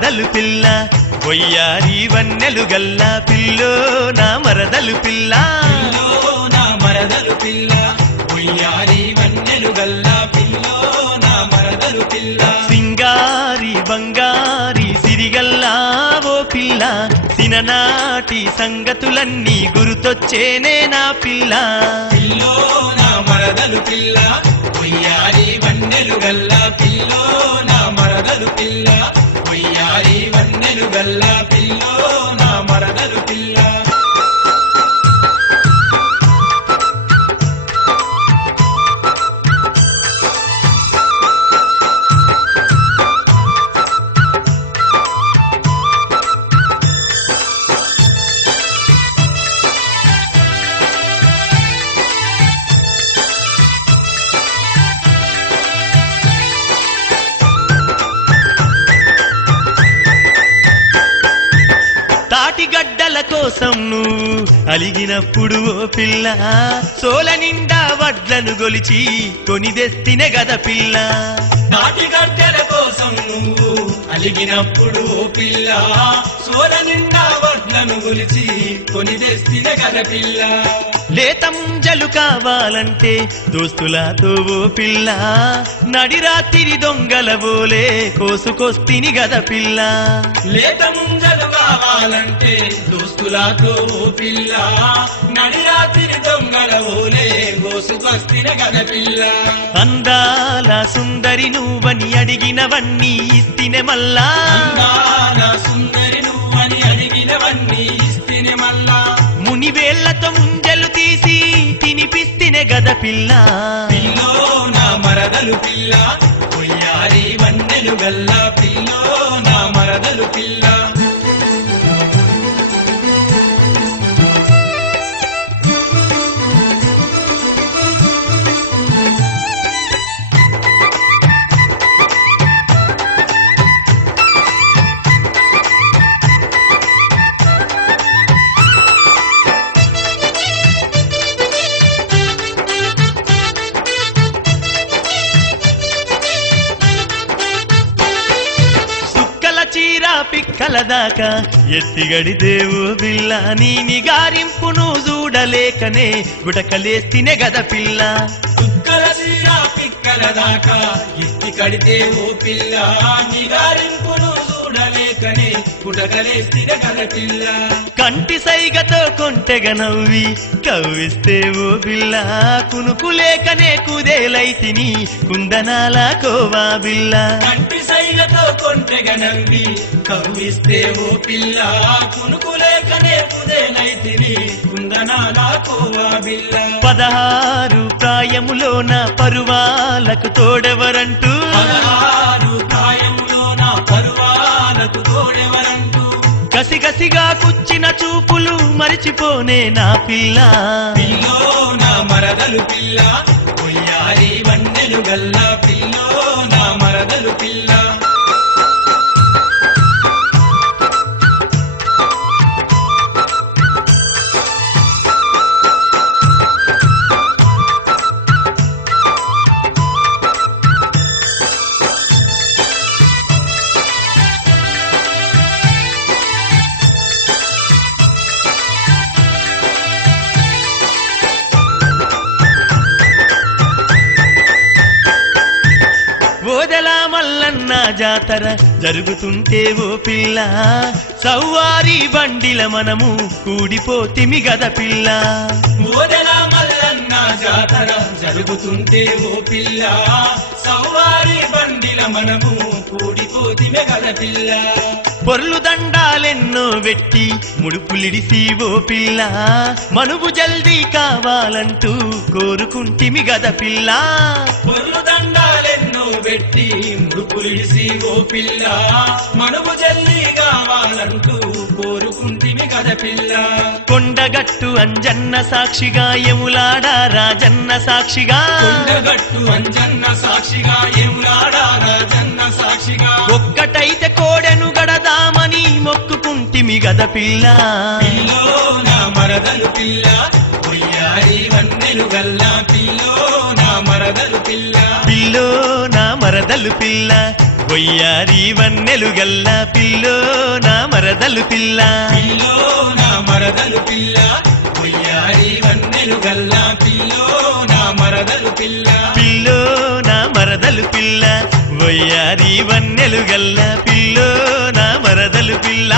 మరదలు పిల్ల వయ్యారి వన్నెలు గల్ల పిల్లో నా మరదలు పిల్ల నా మరదలు పిల్ల ఉయ్యారి వన్నెలు గల్ల పిల్లో నా మరదలు పిల్ల సింగారి బంగారి సిరిగల్లా ఓ పిల్ల సిననాటి సంగతులన్నీ గుర్తొచ్చేనే నా పిల్ల పిల్లో నా మరదలు పిల్ల ఉయ్యారి వన్నెలు గల్ల పిల్లో నా మరదలు పిల్ల ఉయ్యారి వన్నెలు గల్ల పిల్లో నా మరదలు పిల్ల తాటిగడ్డల కోసం నువ్వు అలిగినప్పుడు ఓ పిల్ల సోల నిండా వడ్లను గొలిచి కొనిదెస్తినే గద పిల్ల తాటిగడ్డల కోసం నువ్వు అలిగినప్పుడు ఓ పిల్ల సోల నిండా వడ్లను గొలిచి కొనిదెస్తినే గద పిల్ల లేతంజలు కావాలంటే దోస్తులతో ఓ పిల్ల నడిరాత్రి దొంగల బోలే కోసుకొస్తిని గద పిల్ల లేత ముంజలు కావాలంటే దోస్తులతో ఓ పిల్ల నడిరాత్రి దొంగల ఓలే కోసుకొస్తిన గద పిల్ల అందాల సుందరి నువ్వని అడిగినవన్నీ ఇస్తినే మల్లా అందాల సుందరి నువ్వని అడిగినవన్నీ ఇస్తినే మల్లా మునివేళ్లతో ముంజలు తీసి తినిపిస్తినే గద పిల్ల పిల్లో నా మరదలు పిల్ల ఉయ్యారి వన్నెలు గల్ల పిల్లో నా మరదలు పిల్ల పిక్కల దాకా ఎత్తిగడిదేవు బిల్ల నీ నిగారింపును చూడలేకనే గుటకలేస్తినే గద పిల్ల కుక్కల చీర పిక్కల దాకా ఎత్తి కడితే ఓ పిల్ల నిగారింపును చూడలేకనే గుటకలేస్తిన గద పిల్ల కంటి సైగతో కొంటెగ నవ్వి కవ్విస్తే ఓ పిల్ల కునుకులేకనే కుదేలైతిని కుందనాల కోవా బిల్ల కంటి సైగతో కొంటెగ నవ్వి కవ్విస్తే ఓ పిల్ల కునుకులేకనే కుదేలైతిని కుందనాల కోవా బిల్ల 16 ప్రాయములోన పరువాలకు తోడెవరంటూ 16 ప్రాయములోన పరువాలకు తోడెవరంటూ కసిగసిగా కుచ్చిన చూపులు మరిచిపోనే నా పిల్ల పిల్లో నా మరదలు పిల్ల ఉయ్యారి వన్నెలు గల్ల పిల్లో నా మరదలు పిల్ల ఓదెల మల్లన్న జాతర జరుగుతుంటే ఓ పిల్ల సవ్వారి బండిల మనము కూడిపోతిమి గద పిల్ల ఓదెల మల్లన్న జాతర జరుగుతుంటే ఓ పిల్ల సవ్వారి బండిల మనము కూడిపోతిమే గద పిల్ల పొర్లు దండాలెన్నో వెట్టి ముడుపులిడిసి ఓ పిల్ల మనువు జల్దీ కావాలంటూ కోరుకుంటిమి గద పిల్ల పొర్లు దండాలెన్నో వెట్టి ముడుపులిడిసి ఓ పిల్ల మనువు జల్దీ కావాలంటూ కోరుకుంటిమి గద పిల్ల కొండగట్టు అంజన్న సాక్షిగా యములాడ రాజన్న సాక్షిగా కొండగట్టు అంజన్న సాక్షిగా యములాడ రాజన్న సాక్షిగా ఒక్కటైతే కోడెను గడదామని మొక్కుకుంటిమి గద పిల్ల పిల్లో నా మరదలు పిల్ల ఉయ్యారి వయ్యారి వన్నెలు గల్లా పిల్లో నా మరదలు పిల్ల పిల్లో నా మరదలు పిల్ల వయ్యారి వన్నెలు గల్ల పిల్లో నా మరదలు పిల్ల పిల్లో నా మరదలు పిల్ల వయ్యారి వన్నెలు గల్లా పిల్లో నా మరదలు పిల్ల పిల్లో నా మరదలు పిల్ల వయ్యారి వన్నెలు గల్ల పిల్లో నా మరదలు పిల్ల